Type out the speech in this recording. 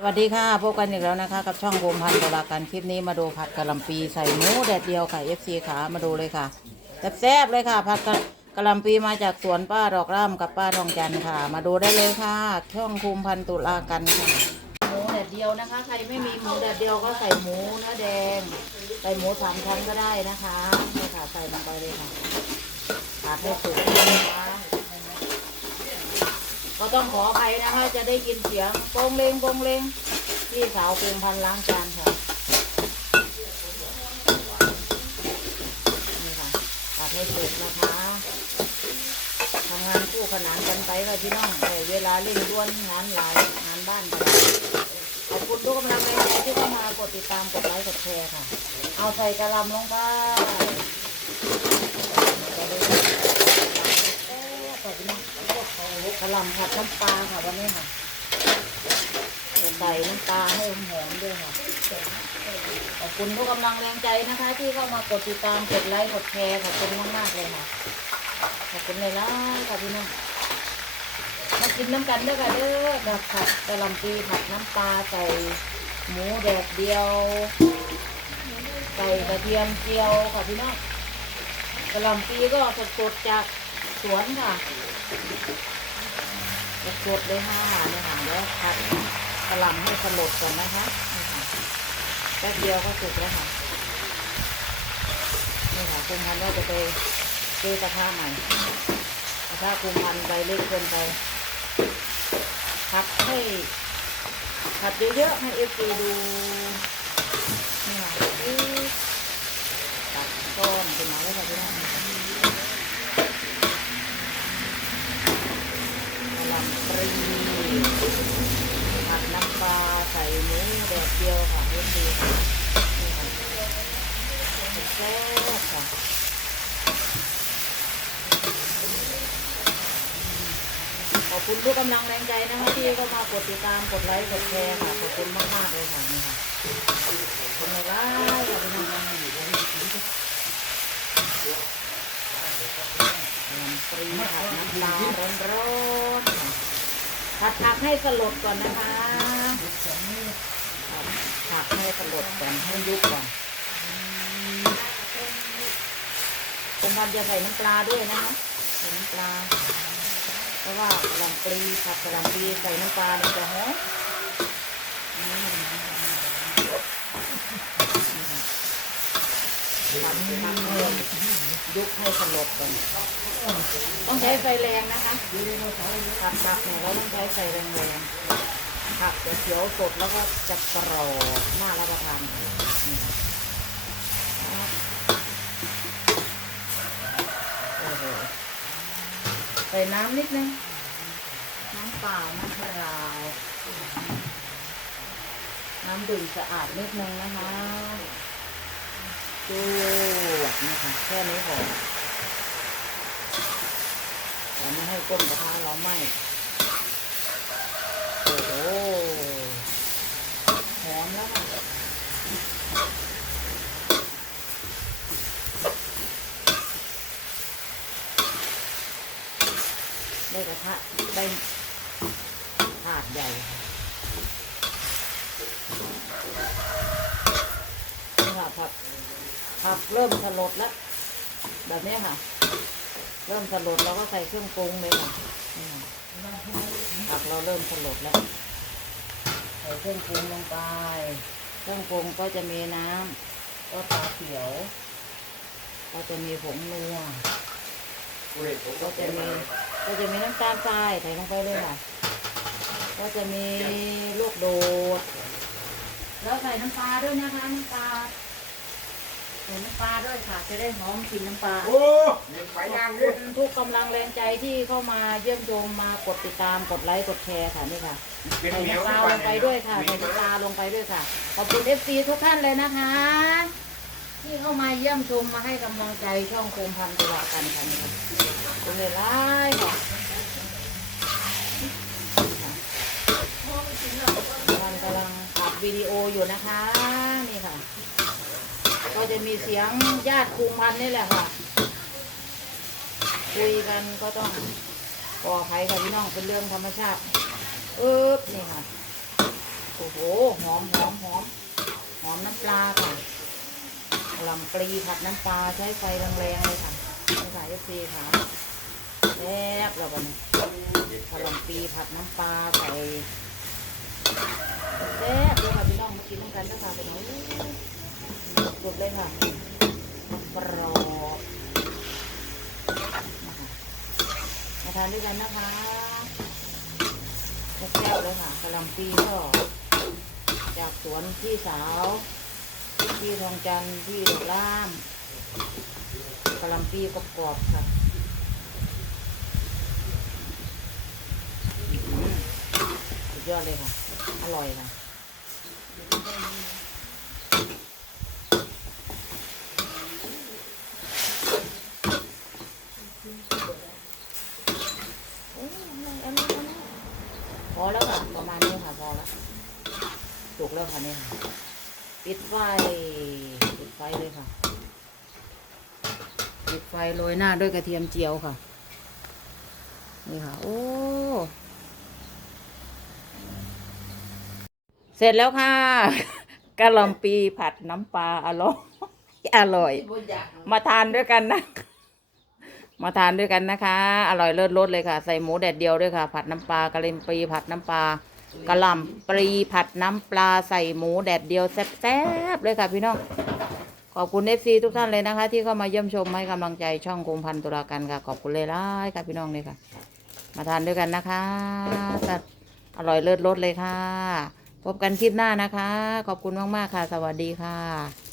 สวัสดีค่ะ พบกันอีกแล้วนะคะ กับช่องโฮมพันธุ์ตลากันคลิปนี้มาดูผัดกะหล่ำปีใส่หมูแดดเดียวค่ะ FC ขามาดูเลยค่ะแซ่บๆเลยค่ะ ผัดกะกะหล่ำปีมาจากสวนป้าดอกร่ำกับป้าทองจันทร์ค่ะ มาดูได้เลยค่ะ ช่องคุมพันธุ์ตุลากันค่ะหมูแดดเดียวนะคะ ใครไม่มีหมูแดดเดียวก็ใส่หมูเนื้อแดง ใส่หมูสามชั้นก็ได้นะคะนี่ค่ะใส่ลงไปเลยค่ะผัดให้สุกนะคะ ก็ต้องขออภัยนะคะจะได้ยินเสียงโปงเลงโปงเลงพี่สาวภูมิพันล้างจานค่ะนี่ค่ะตัดให้สุกนะคะทำงานคู่ขนานกันไปค่ะพี่น้องแต่เวลาเร่งด่วนงานหลายงานบ้านได้ขอบคุณทุกกำลังใจที่เข้ามากดติดตามกดไลค์กดแชร์ค่ะ เอาใส่กระหลำลงไปกระห ลำผัดน้ำปลาค่ะวันนี้ค่ะใส่น้ำปลาให้หอมด้วยค่ะขอบคุณทุกกำลังแรงใจนะคะ ที่เข้ามากดติดตามกดไลค์กดแชร์ขอบคุณมากๆเลยค่ะขอบคุณเลยนะค่ะพี่น้องมากินน้ำกันด้อค่ะเด้อแบบผัดกะหล่ำปีผัดน้ำปลาใส่หมูแดดเดียวใส่กระเทียมเจียวค่ะพี่น้องกะหล่ำปีก็สดๆจากสวนค่ะ สดๆเลยค่ะเนี่ยค่ะแล้วผัดกระลำให้สลดก่อนนะคะนี่ค่ะแป๊บเดียวก็สุกแล้วค่ะนี่ค่ะคุณพันธุ์ว่าจะไปซื้อกระทะใหม่กระทะคุณพันธุ์ไปเล็กเกินไปผัดให้ผัดเยอะๆให้เอฟซีดูนี่ค่ะตัดก้อนขึ้นมาแล้วค่ะพี่น้องนี่ค่ะกะหล่ำปรี ผัดน้ำปลาใส่หมูแดดเดียวค่ะเพื่อนดีค่ะนี่ค่ะแซ่บค่ะขอบคุณทุกกำลังแรงใจนะคะที่เข้ามากดติดตามกดไลค์กดแชร์ค่ะขอบคุณมากๆเลยค่ะนี่ค่ะทำไมล่ะอย่าไปทำอะไรอยู่ลำปรีผัดน้ำปลาร้อนๆค่ะ ผัดผักให้สลดก่อนนะคะผัดผักให้สลดก่อนให้ยุบก่อนผมพันจะใส่น้ำปลาด้วยนะคะใส่น้ำปลา เพราะว่ากะหล่ำปลีผัดกะหล่ำปลีใส่น้ำปลามันจะหอมอืม ทำทำเพิ่มยุกให้สลบก่อนต้องใช้ไฟแรงนะคะผัดผักเนี่ยเราต้องใช้ไฟแรงๆผักจะเขียวสดแล้วก็จะกรอบน่ารับประทานนี่โอ้โหใส่น้ำนิดนึงน้ำเปล่าน้ำเปล่าน้ำดื่มสะอาดนิดนึงนะคะ จูดนะคะแค่นี้พอเราไม่ให้ก้นกระทะเราไหม้โอ้โหหอมแล้วค่ะได้กระทะได้ถาดใหญ่นี่ค่ะผัก ผักเริ่มสลดแล้วแบบนี้ค่ะ เริ่มสลดเราก็ใส่เครื่องปรุงเลยค่ะนี่ค่ะผักเราเริ่มสลดแล้วใส่เครื่องปรุงลงไป เครื่องปรุงก็จะมีน้ำก็ตาเขียว ก็จะมีผงนัวก็จะมีก็จะมีน้ำตาลทรายใส่ลงไปเลยค่ะ ก็จะมีลูกโดด แล้วใส่น้ำปลาด้วยนะคะน้ำปลา ใส่น้ำปลาด้วยค่ะ จะได้หอมกลิ่นน้ำปลาโอ้เด็กไปย่างขด้อวยบคุณทุกกำลังแรงใจที่เข้ามาเยี่ยมชมมากดติดตามกดไลค์กดแชร์ค่ะนี่ค่ะเป็นใส่เหนียวน้ำปลาลงไปด้วยค่ะใส่น้ำปลาลงไปด้วยค่ะ ขอบคุณเอฟซีทุกท่านเลยนะคะ ที่เข้ามาเยี่ยมชมมาให้กำลังใจช่องโคมพันธุ์ตุลากันค่ะนี่ค่ะเป็นเวลาค่ะมันกำลังอัดวิดีโออยู่นะคะนี่ค่ะ ก็จะมีเสียงญาติคุมพันนี่แหละค่ะ คุยกันก็ต้องขออภัยค่ะพี่น้องเป็นเรื่องธรรมชาติเอ๊บนี่ค่ะ โอ้โห หอมหอมหอมหอมน้ำปลาค่ะลำปลีผัดน้ำปลาใช้ไฟแรงๆเลยค่ะนี่ค่ะเอฟซีค่ะแซ่บแล้วกันกะหล่ำปลีผัดน้ำปลาใส่แซ่บเลยค่ะพี่น้องมากินด้วยกันนะคะเป็นไง ดๆเลยค่ะกรอบมาทานด้วยกันนะคะแซ่บเลยค่ะกระลำปีก็จากสวนพี่สาวพี่ทองจันทร์พี่ดอกล่ามกระลำปีกรอบๆค่ะอุดยอดเลยค่ะ อร่อยค่ะ โอ้ยอันนี้อันนี้พอแล้วค่ะ ประ มาณนี้ค่ะพอแล้วสุกแล้วค่ะเนี่ยค่ะปิดไฟปิดไฟเลยค่ะปิดไฟโรยหน้าด้วยกระเทียมเจียวค่ะ นี่ค่ะ โอ้ เสร็จแล้วค่ะกะหล่ำปีผัดน้ำปลาอร่อยอร่อย มาทานด้วยกันนะมาทานด้วยกันนะคะ อร่อยเลิศรสเลยค่ะ ใส่หมูแดดเดียวด้วยค่ะ ผัดน้ำปลากะหล่ำปลีผัดน้ำปลา กะหล่ำปลีผัดน้ำปลาใส่หมูแดดเดียวแซ่บๆเลยค่ะพี่น้อง ขอบคุณเอฟซีทุกท่านเลยนะคะ ที่เข้ามาเยี่ยมชมให้กำลังใจช่องคุมพันตุลากันค่ะ ขอบคุณเลยล่ายค่ะพี่น้องเลยค่ะ มาทานด้วยกันนะคะอร่อยเลิศรสเลยค่ะ พบกันคลิปหน้านะคะ ขอบคุณมากๆค่ะ สวัสดีค่ะ